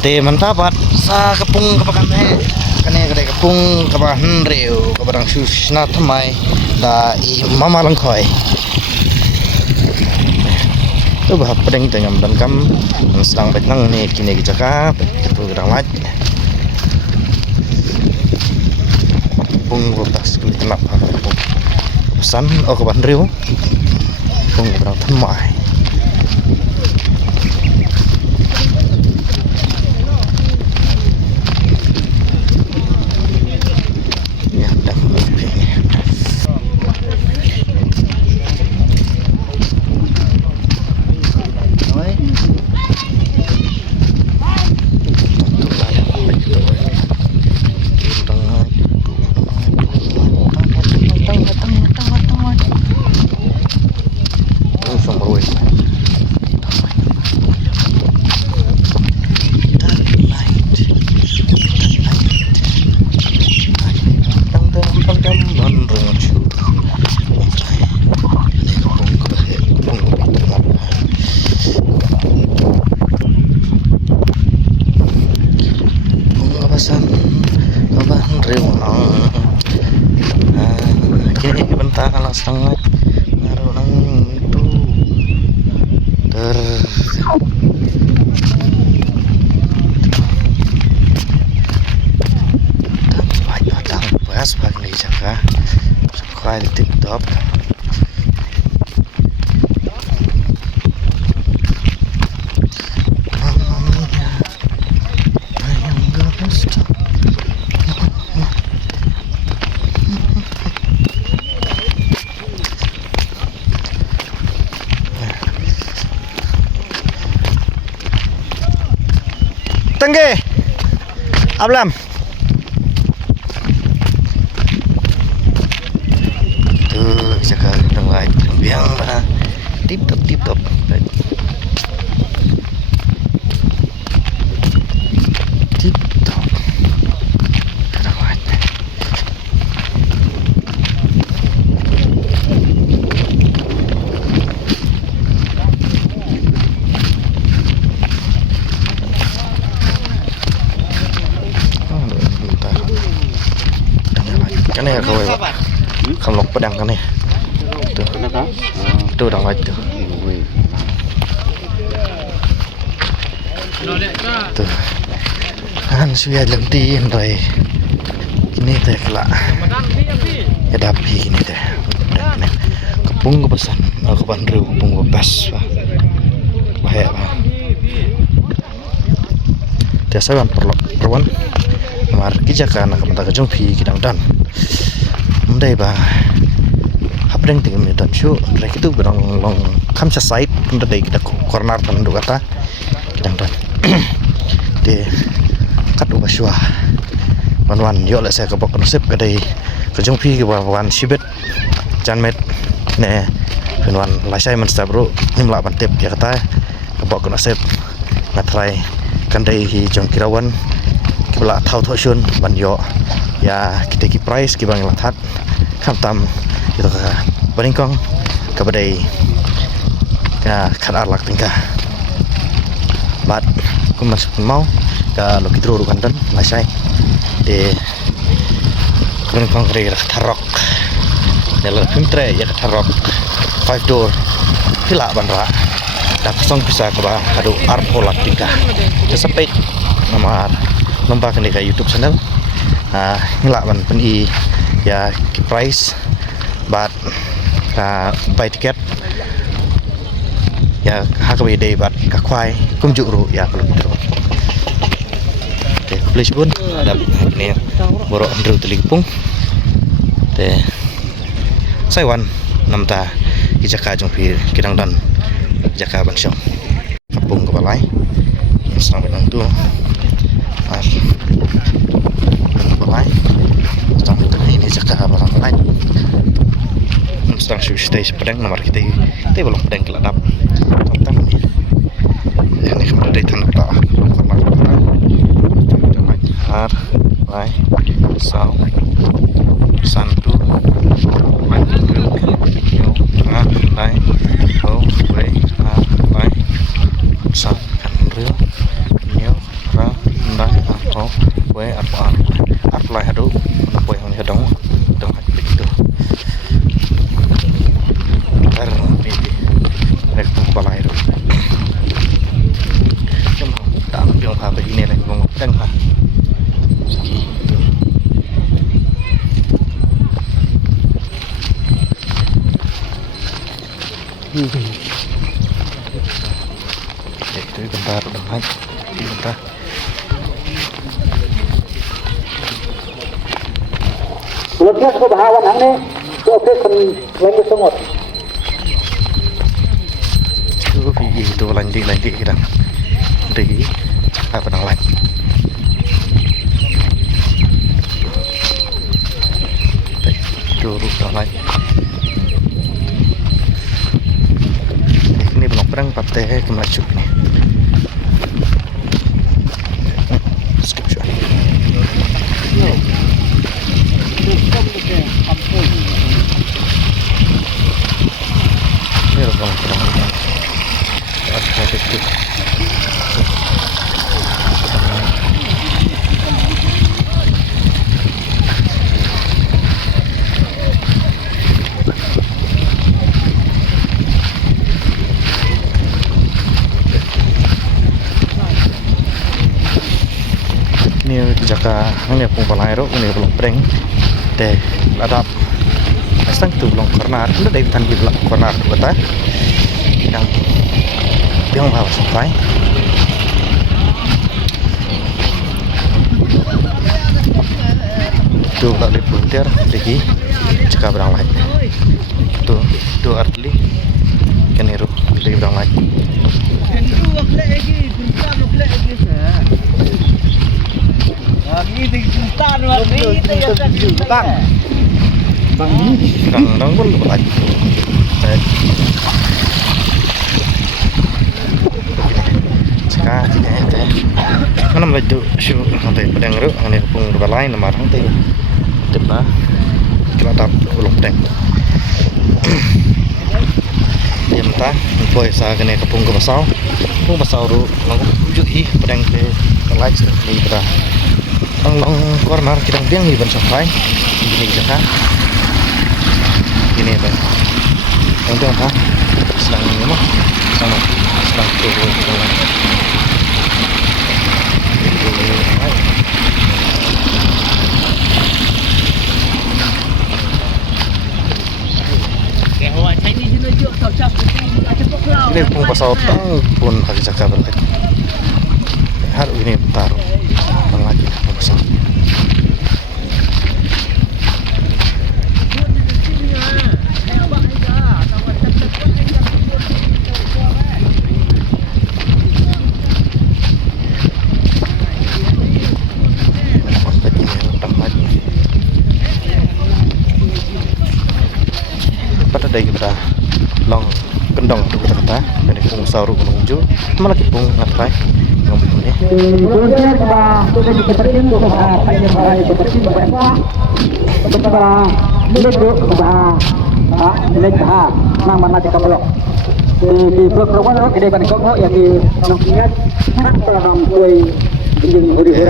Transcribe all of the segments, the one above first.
Te mantapat sa kapung kapakan kane kade kapung kapahan reu kabarang susna thamai da I mama lang khoi tu bah pedeng tengam dan kam sedang betang ni kini jaka tu gerang mat kapung batas kulit nak pesan kapahan reu kapung kabarang thamai sangat ngaruh nang itu padang bahas bagi jaga subscribe di TikTok Tengge ablam tuh sekarang tengah biang mana tip top tip top cái này rồi không lọc pedang cái này tuh đang lagi tuh kan sudah lentiin rồi ini teh kelak ya dapi ini teh kepung kepesan ke Bandung kepung bebas bahaya pak biasa kan perluan mar kijakan akan tak kejung pi kidang dan mendai ba hapdeng tinggal dan show rek itu berang long kamsa side mendai kita corner tan do kata kidang dan de kat ubaswa wan yo la saya kebok konsep kadai kejung pi ke wan sibet janmet ne wan lasai man bro nimla bantep ya kata kebok konsep ngatrai kandai hi jong kirawan kibla thau thoshun ban yo ya kita ki price ki bang lathat khamtam itu ka baringkong ka badai ka khadar lak tingka bat kumas mau ka lokitro rukandan lasai de baringkong kre tharok nela pintre ya tharok 5 door hila banra dak song bisa ka ba hadu arpo lak tingka sampai nama nombak ni ka YouTube channel ngelaban peni ya price but buy tiket ya hakabe day but kakwai kumjuk ru ya kalau gitu oke please pun ada ini borok Andrew Telipung te Saiwan namta kijaka jong pi kidang dan jaka bansong kapung kebalai sampai nang tu balai sampai ini jaka barang lain sedang stay pedang nomor kita belum pedang keladap tentang ini kemudian dari tanah tak har lai sau santu mai yo ha lai ho lai ha lai sa kan rio nyo ra bilang apa ini lagi mau pedang ha. Itu bentar udah naik bentar. Lepas ke bahawan ini, oke kan lagi semut. Itu lanjut kita di apa nang lain. Turut nang lain. Ini belum perang partai kemaju nih. Skip shot. Ini belum perang. Ini jaka ini pun palairo ini belum prank deh ladap asang tu belum corner itu dari tan belum corner betul yang biang bawa sampai tu tak boleh puntir lagi jika berang lain tu artli keniru lagi berang lain Bang pun lagi. Sekarang tidak ada. Mana baju shoe nanti pedang ru, ini pun berlain nomor nanti. Coba kita tap belum pedang. Dia mentah, boy saya kena kepung ke basau ru, langsung tujuh pedang ke light ni kita. Long corner kita biang di ban sampai ini jaka ini apa yang apa sedang ini mah sama sedang turun ini pun pasal tang pun hari jaka berlagi harus ini taruh lagi pasal pada day kita long kendong tu kata dari pung sauru gunung hijau malah kipung ngatai ngomong ni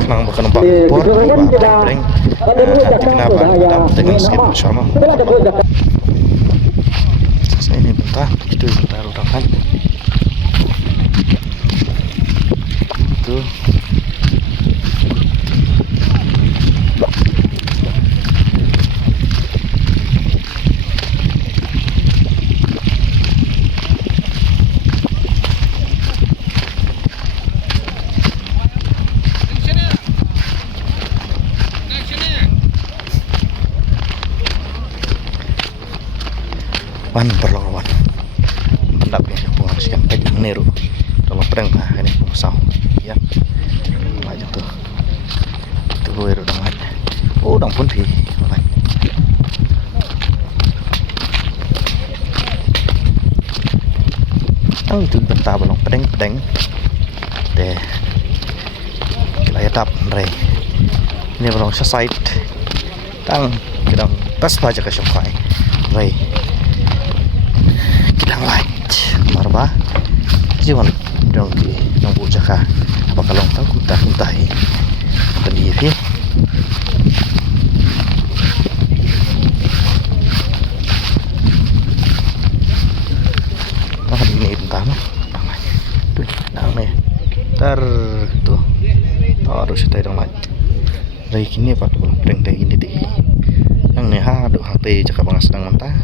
kenang bukan nampak buat prank kenapa dengan skip sama ini bentar itu bentar udahan itu wan perlawan pendap ini pengharuskan pajak meniru dalam perang ini pengusaha ya banyak tuh itu gue udah ngat oh dong pun sih itu bentar belum pedeng deh kita etap rey ini belum selesai tang kita tes aja ke Shanghai rey light marba jiwan dong ki nang bu jaka bakalong tang kuta kuntai tadi fi ini pertama tuh namanya tar tuh do setai dong lai rai kini apa tu breng dai gini deh yang ne ha do ha te cakap bang sedang mentah